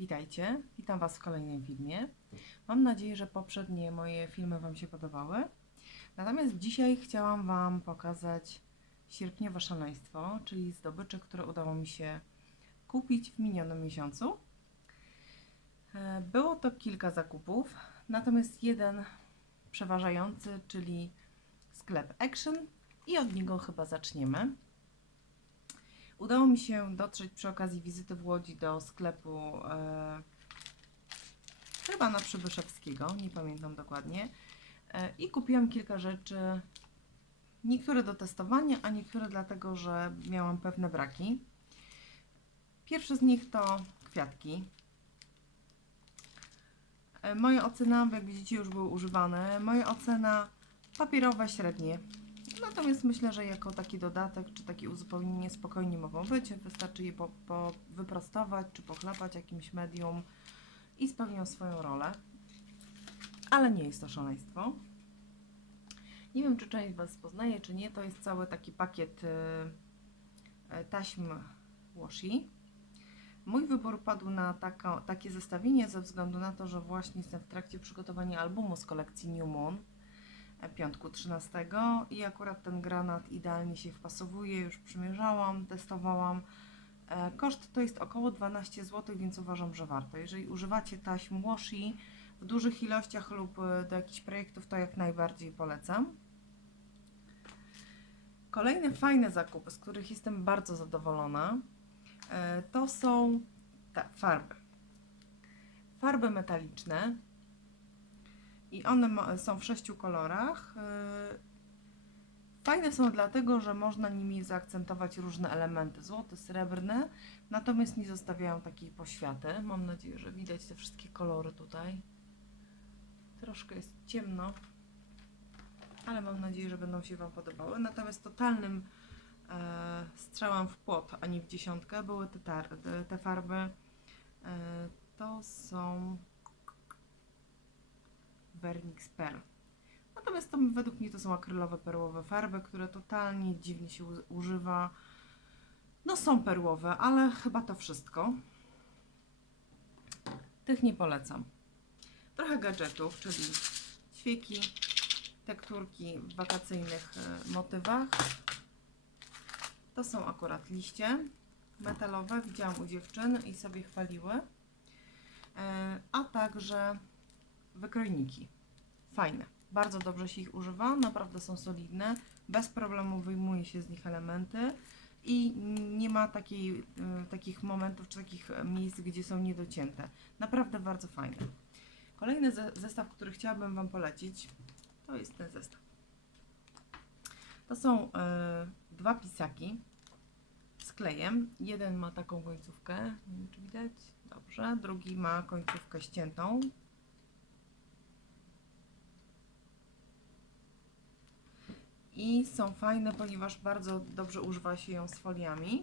Witajcie, witam Was w kolejnym filmie. Mam nadzieję, że poprzednie moje filmy Wam się podobały. Natomiast dzisiaj chciałam Wam pokazać sierpniowe szaleństwo, czyli zdobycze, które udało mi się kupić w minionym miesiącu. E, Było to kilka zakupów, natomiast jeden przeważający, czyli sklep Action i od niego chyba zaczniemy. Udało mi się dotrzeć przy okazji wizyty w Łodzi do sklepu e, chyba na Przybyszewskiego, nie pamiętam dokładnie. E, I kupiłam kilka rzeczy, niektóre do testowania, a niektóre dlatego, że miałam pewne braki. Pierwszy z nich to kwiatki. E, Moja ocena, jak widzicie, już były używane. Moja ocena papierowe średnie. Natomiast myślę, że jako taki dodatek czy takie uzupełnienie spokojnie mogą być. Wystarczy je po, po wyprostować czy pochlapać jakimś medium i spełnią swoją rolę. Ale nie jest to szaleństwo. Nie wiem, czy część Was poznaje, czy nie. To jest cały taki pakiet y, y, taśm washi. Mój wybór padł na taka, takie zestawienie ze względu na to, że właśnie jestem w trakcie przygotowania albumu z kolekcji New Moon e, piątku 13 i akurat ten granat idealnie się wpasowuje, już przymierzałam, testowałam. E, Koszt to jest około 12 zł, więc uważam, że warto. Jeżeli używacie taśm washi w dużych ilościach lub e, do jakichś projektów, to jak najbardziej polecam. Kolejne fajne zakupy, z których jestem bardzo zadowolona, e, to są te farby. Farby metaliczne i one są w sześciu kolorach. Yy, Fajne są dlatego, że można nimi zaakcentować różne elementy, złoty, srebrne, natomiast nie zostawiają takiej poświaty. Mam nadzieję, że widać te wszystkie kolory tutaj. Troszkę jest ciemno, ale mam nadzieję, że będą się Wam podobały. Natomiast totalnym e, strzałem w płot, a nie w dziesiątkę były te, te farby. E, to są Vernix Pearl. Natomiast to według mnie to są akrylowe perłowe farby, które totalnie dziwnie się używa. No są perłowe, ale chyba to wszystko. Tych nie polecam. Trochę gadżetów, czyli ćwieki, tekturki w wakacyjnych e, motywach. To są akurat liście metalowe, widziałam u dziewczyn i sobie chwaliły. E, A także wykrojniki. Fajne. Bardzo dobrze się ich używa, naprawdę są solidne. Bez problemu wyjmuje się z nich elementy i nie ma takiej, y, takich momentów czy takich miejsc, gdzie są niedocięte. Naprawdę bardzo fajne. Kolejny ze- zestaw, który chciałabym Wam polecić, to jest ten zestaw. To są y, dwa pisaki z klejem. Jeden ma taką końcówkę, nie wiem czy widać, dobrze. Drugi ma końcówkę ściętą, i są fajne, ponieważ bardzo dobrze używa się ją z foliami.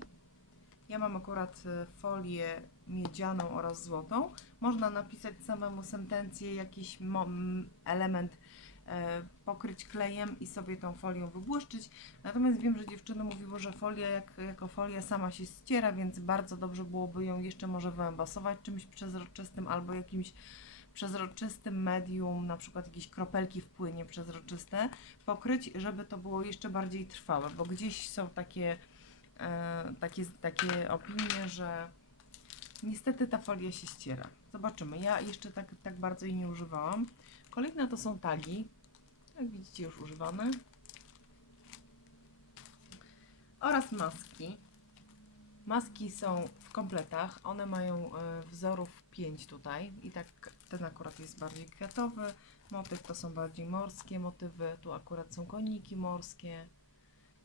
Ja mam akurat e, folię miedzianą oraz złotą. Można napisać samemu sentencję, jakiś element e, pokryć klejem i sobie tą folią wybłyszczyć. Natomiast wiem, że dziewczyny mówiły, że folia jak, jako folia sama się ściera, więc bardzo dobrze byłoby ją jeszcze może wyembasować czymś przezroczystym albo jakimś przezroczystym medium, na przykład jakieś kropelki w płynie przezroczyste, pokryć, żeby to było jeszcze bardziej trwałe, bo gdzieś są takie, e, takie, takie opinie, że niestety ta folia się ściera. Zobaczymy. Ja jeszcze tak, tak bardzo jej nie używałam. Kolejna to są tagi. Jak widzicie, już używane. Oraz maski. Maski są w kompletach. One mają e, wzorów 5 tutaj. I tak ten akurat jest bardziej kwiatowy. Motyw to są bardziej morskie motywy. Tu akurat są koniki morskie,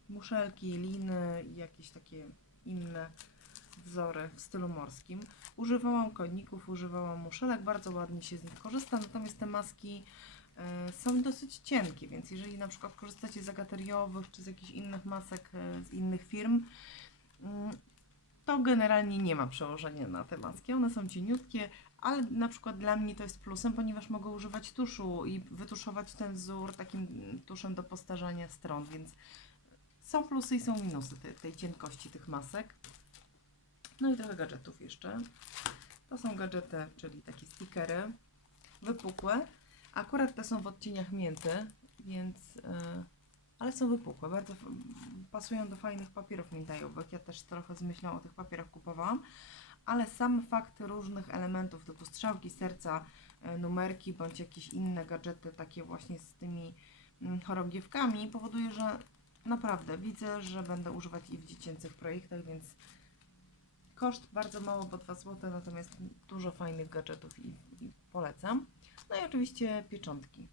muszelki, liny i jakieś takie inne wzory w stylu morskim. Używałam koników, używałam muszelek. Bardzo ładnie się z nich korzysta. Natomiast te maski e, są dosyć cienkie, więc jeżeli na przykład korzystacie z agateriowych czy z jakichś innych masek e, z innych firm, mm, to generalnie nie ma przełożenia na te maski. One są cieniutkie, ale na przykład dla mnie to jest plusem, ponieważ mogę używać tuszu i wytuszować ten wzór takim tuszem do postarzania stron, więc są plusy i są minusy tej, tej cienkości tych masek. No i trochę gadżetów jeszcze. To są gadżety, czyli takie stickery wypukłe. Akurat te są w odcieniach mięty, więc... Yy, ale są wypukłe, bardzo pasują do fajnych papierów mintajowych. Ja też trochę z myślą o tych papierach kupowałam, ale sam fakt różnych elementów typu strzałki, serca, e, numerki bądź jakieś inne gadżety takie właśnie z tymi mm, chorągiewkami powoduje, że naprawdę widzę, że będę używać i w dziecięcych projektach, więc koszt bardzo mało, bo 2 zł, natomiast dużo fajnych gadżetów i, i polecam. No i oczywiście pieczątki.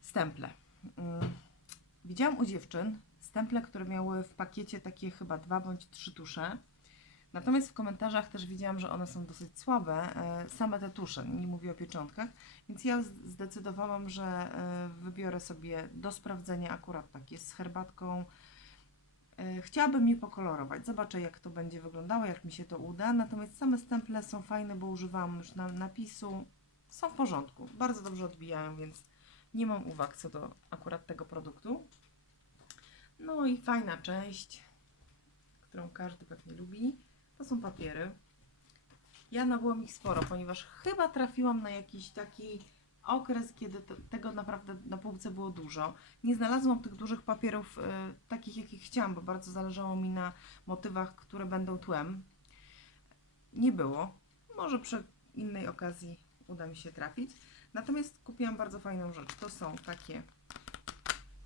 Stemple. Mm. Widziałam u dziewczyn stemple, które miały w pakiecie takie chyba dwa bądź trzy tusze. Natomiast w komentarzach też widziałam, że one są dosyć słabe, e, same te tusze, nie mówię o pieczątkach, więc ja zdecydowałam, że e, wybiorę sobie do sprawdzenia akurat takie z herbatką. E, Chciałabym je pokolorować, zobaczę jak to będzie wyglądało, jak mi się to uda, natomiast same stemple są fajne, bo używam już na, napisu, są w porządku, bardzo dobrze odbijają, więc nie mam uwag co do akurat tego produktu. No i fajna część, którą każdy pewnie lubi, to są papiery. Ja nabyłam ich sporo, ponieważ chyba trafiłam na jakiś taki okres, kiedy to, tego naprawdę na półce było dużo. Nie znalazłam tych dużych papierów y, takich, jakich chciałam, bo bardzo zależało mi na motywach, które będą tłem. Nie było. Może przy innej okazji uda mi się trafić. Natomiast kupiłam bardzo fajną rzecz. To są takie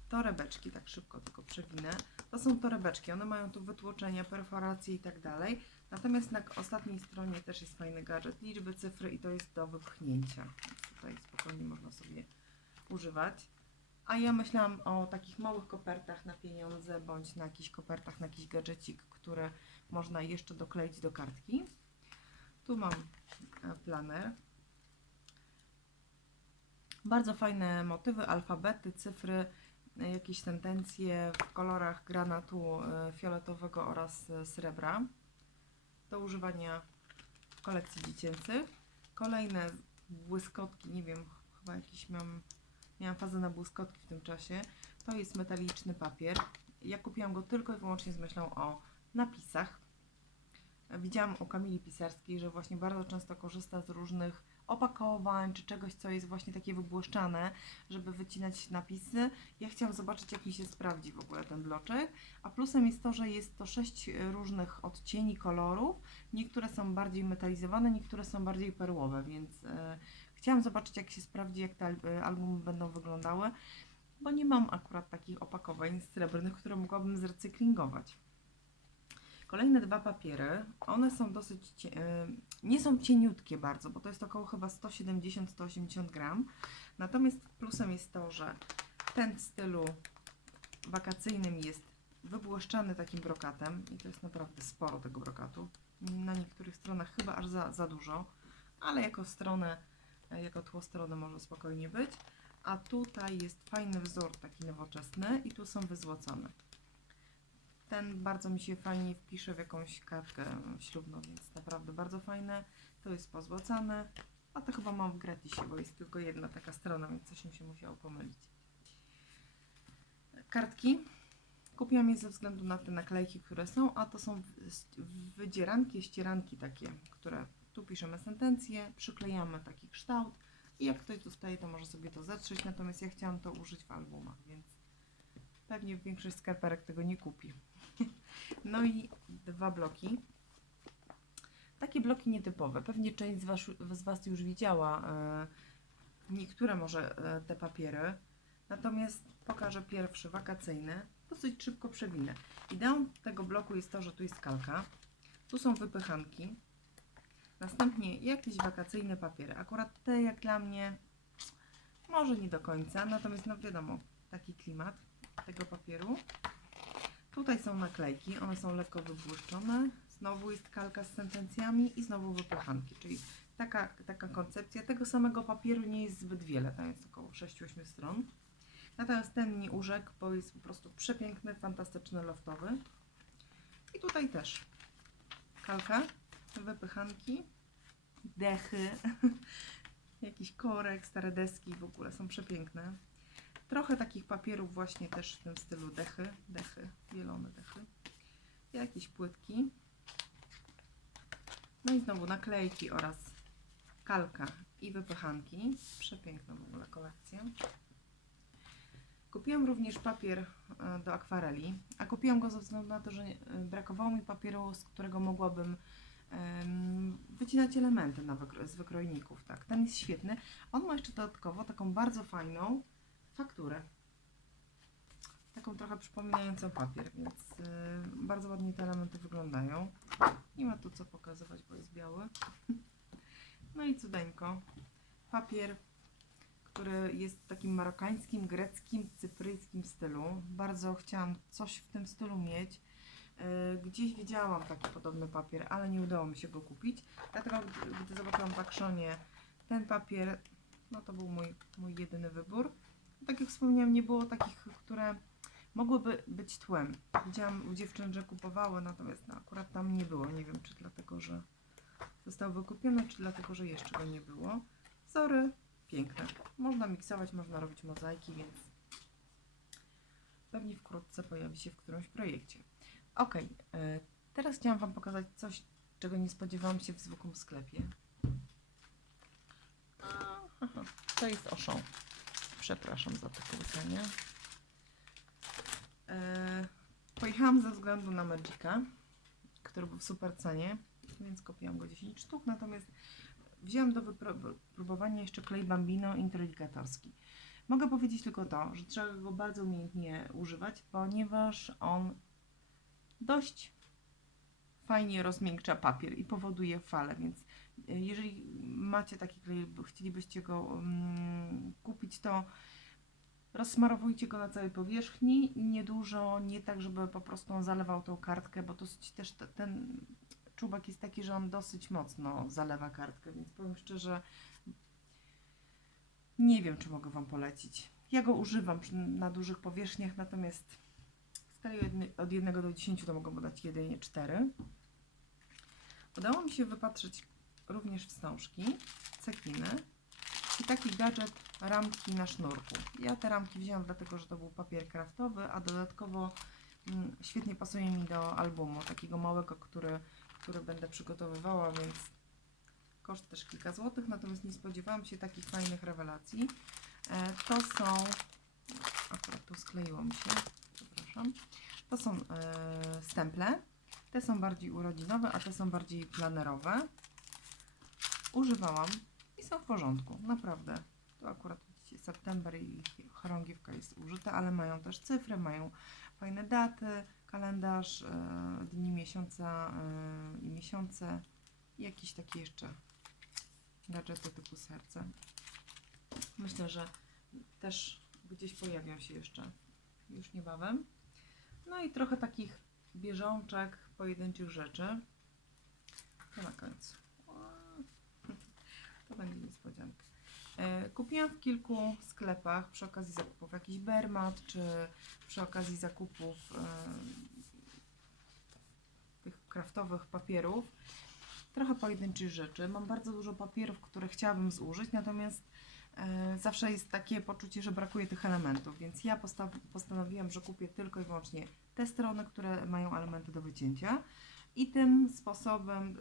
torebeczki, tak szybko tylko przewinę. To są torebeczki, one mają tu wytłoczenia, perforacje i tak dalej. Natomiast na ostatniej stronie też jest fajny gadżet, liczby, cyfry i to jest do wypchnięcia. Więc tutaj spokojnie można sobie używać. A ja myślałam o takich małych kopertach na pieniądze, bądź na jakichś kopertach na jakiś gadżecik, które można jeszcze dokleić do kartki. Tu mam e, planer. Bardzo fajne motywy, alfabety, cyfry, e, jakieś sentencje w kolorach granatu e, fioletowego oraz srebra do używania w kolekcji dziecięcych. Kolejne błyskotki, nie wiem, chyba jakiś mam, miałam fazę na błyskotki w tym czasie. To jest metaliczny papier. Ja kupiłam go tylko i wyłącznie z myślą o napisach. Widziałam u Kamili Pisarskiej, że właśnie bardzo często korzysta z różnych opakowań czy czegoś, co jest właśnie takie wybłyszczane, żeby wycinać napisy. Ja chciałam zobaczyć, jak mi się sprawdzi w ogóle ten bloczek. A plusem jest to, że jest to sześć różnych odcieni kolorów. Niektóre są bardziej metalizowane, niektóre są bardziej perłowe, więc e, chciałam zobaczyć, jak się sprawdzi, jak te e, albumy będą wyglądały, bo nie mam akurat takich opakowań srebrnych, które mogłabym zrecyklingować. Kolejne dwa papiery, one są dosyć, e, nie są cieniutkie bardzo, bo to jest około chyba 170-180 gram. Natomiast plusem jest to, że ten w stylu wakacyjnym jest wybłyszczany takim brokatem i to jest naprawdę sporo tego brokatu. Na niektórych stronach chyba aż za, za dużo, ale jako stronę, e, jako tło strony może spokojnie być. A tutaj jest fajny wzór taki nowoczesny i tu są wyzłocone. Ten bardzo mi się fajnie wpisze w jakąś kartkę ślubną, więc naprawdę bardzo fajne. To jest pozłocane, a to chyba mam w gratisie, bo jest tylko jedna taka strona, więc coś mi się musiało pomylić. Kartki. Kupiłam je ze względu na te naklejki, które są, a to są wydzieranki, ścieranki takie, które tu piszemy sentencje, przyklejamy taki kształt i jak ktoś dostaje, to może sobie to zetrzeć, natomiast ja chciałam to użyć w albumach, więc pewnie większość skarperek tego nie kupi. No i dwa bloki. Takie bloki nietypowe. Pewnie część z Was, z was już widziała e, niektóre może e, te papiery. Natomiast pokażę pierwszy, wakacyjny. Dosyć szybko przewinę. Ideą tego bloku jest to, że tu jest kalka. Tu są wypychanki. Następnie jakieś wakacyjne papiery. Akurat te jak dla mnie może nie do końca. Natomiast no wiadomo, taki klimat tego papieru. Tutaj są naklejki, one są lekko wybłyszczone. Znowu jest kalka z sentencjami i znowu wypychanki, czyli taka, taka koncepcja. Tego samego papieru nie jest zbyt wiele, tam jest około 6-8 stron. Natomiast ten nie urzekł, bo jest po prostu przepiękny, fantastyczny, loftowy. I tutaj też kalka, wypychanki, dechy, jakiś korek, stare deski w ogóle są przepiękne. Trochę takich papierów właśnie też w tym stylu dechy, dechy, wielone dechy. Jakieś płytki. No i znowu naklejki oraz kalka i wypychanki. Przepiękna w ogóle kolekcja. Kupiłam również papier e, do akwareli, a kupiłam go ze względu na to, że e, brakowało mi papieru, z którego mogłabym wycinać elementy z wykrojników. Tak. Ten jest świetny. On ma jeszcze dodatkowo taką bardzo fajną fakturę. Taką trochę przypominającą papier, więc y, bardzo ładnie te elementy wyglądają. Nie ma tu co pokazywać, bo jest biały. No i cudeńko. Papier, który jest w takim marokańskim, greckim, cypryjskim stylu. Bardzo chciałam coś w tym stylu mieć. Y, Gdzieś widziałam taki podobny papier, ale nie udało mi się go kupić. Dlatego, gdy- zobaczyłam w akszonie ten papier, no to był mój, mój jedyny wybór. Tak jak wspomniałam, nie było takich, które mogłyby być tłem. Widziałam u dziewczyn, że kupowały, natomiast no, akurat tam nie było. Nie wiem, czy dlatego, że został wykupiony, czy dlatego, że jeszcze go nie było. Wzory piękne. Można miksować, można robić mozaiki, więc pewnie wkrótce pojawi się w którymś projekcie. Ok, teraz chciałam Wam pokazać coś, czego nie spodziewałam się w zwykłym sklepie. To jest Auchan. Przepraszam za to polecenie. E, pojechałam ze względu na Magica, który był w super cenie, więc kupiłam go 10 sztuk, natomiast wzięłam do wypróbowania jeszcze klej Bambino introligatorski. Mogę powiedzieć tylko to, że trzeba go bardzo umiejętnie używać, ponieważ on dość fajnie rozmiękcza papier i powoduje fale, więc e, jeżeli macie taki klej, chcielibyście go mm, kupić, to rozsmarowujcie go na całej powierzchni, niedużo, nie tak, żeby po prostu on zalewał tą kartkę, bo dosyć też te, ten czubek jest taki, że on dosyć mocno zalewa kartkę, więc powiem szczerze, nie wiem, czy mogę Wam polecić. Ja go używam na dużych powierzchniach, natomiast w skali od 1 do 10 to mogę mu dać jedynie 4. Udało mi się wypatrzeć również wstążki, cekiny i taki gadżet ramki na sznurku. Ja te ramki wzięłam dlatego, że to był papier kraftowy, a dodatkowo mm, świetnie pasuje mi do albumu, takiego małego, który, który będę przygotowywała, więc koszt też kilka złotych, natomiast nie spodziewałam się takich fajnych rewelacji. E, to są, akurat tu skleiło mi się, przepraszam, to są e, stemple, te są bardziej urodzinowe, a te są bardziej planerowe. Używałam są w porządku, naprawdę. Tu akurat september i chorągiewka jest użyta, ale mają też cyfry, mają fajne daty, kalendarz, e, dni miesiąca e, i miesiące i jakieś takie jeszcze gadżety typu serce. Myślę, że też gdzieś pojawią się jeszcze już niebawem. No i trochę takich bieżączek, pojedynczych rzeczy. To na końcu. To będzie niespodzianka. E, Kupiłam w kilku sklepach przy okazji zakupów jakiś bermat, czy przy okazji zakupów e, tych kraftowych papierów. Trochę pojedynczych rzeczy. Mam bardzo dużo papierów, które chciałabym zużyć, natomiast e, zawsze jest takie poczucie, że brakuje tych elementów, więc ja posta- postanowiłam, że kupię tylko i wyłącznie te strony, które mają elementy do wycięcia i tym sposobem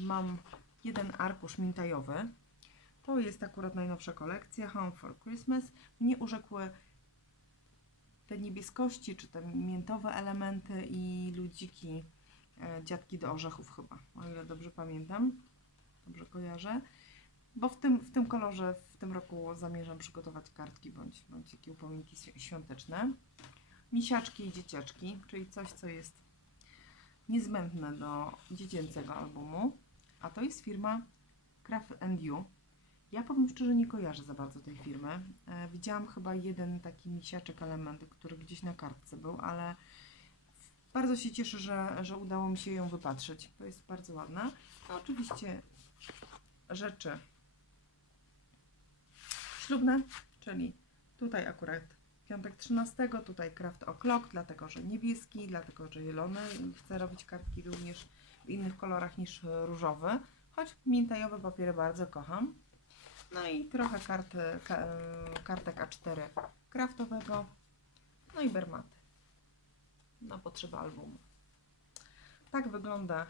mam jeden arkusz mintajowy. To jest akurat najnowsza kolekcja Home for Christmas. Mnie urzekły te niebieskości, czy te miętowe elementy i ludziki, e, dziadki do orzechów chyba, o ile dobrze pamiętam, dobrze kojarzę. Bo w tym, w tym kolorze w tym roku zamierzam przygotować kartki bądź, bądź jakieś upominki świ- świąteczne. Misiaczki i dzieciaczki, czyli coś, co jest niezbędne do dziecięcego albumu. A to jest firma Craft and You. Ja powiem szczerze, nie kojarzę za bardzo tej firmy. E, widziałam chyba jeden taki misiaczek element, który gdzieś na kartce był, ale bardzo się cieszę, że, że udało mi się ją wypatrzeć. To jest bardzo ładna. A oczywiście rzeczy ślubne, czyli tutaj akurat piątek 13, tutaj Craft O'Clock, dlatego że niebieski, dlatego że zielony. Chcę robić kartki również w innych kolorach niż różowy, choć mintajowe papiery bardzo kocham. No i trochę ka, kartek A4 kraftowego, no i bermaty na potrzeby albumu. Tak wygląda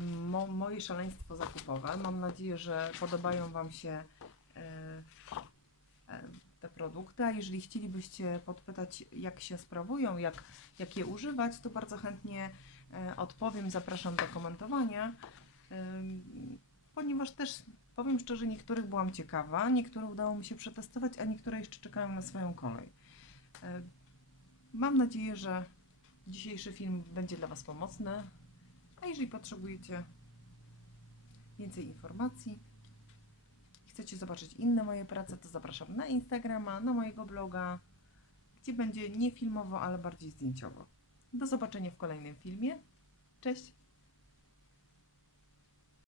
mo, moje szaleństwo zakupowe. Mam nadzieję, że podobają Wam się e, e, te produkty, a jeżeli chcielibyście podpytać, jak się sprawują, jak, jak je używać, to bardzo chętnie odpowiem. Zapraszam do komentowania, Ym, ponieważ też powiem szczerze, niektórych byłam ciekawa, niektóre udało mi się przetestować, a niektóre jeszcze czekają na swoją kolej. E, Mam nadzieję, że dzisiejszy film będzie dla Was pomocny, a jeżeli potrzebujecie więcej informacji, chcecie zobaczyć inne moje prace, to zapraszam na Instagrama, na mojego bloga, gdzie będzie nie filmowo, ale bardziej zdjęciowo. Do zobaczenia w kolejnym filmie. Cześć!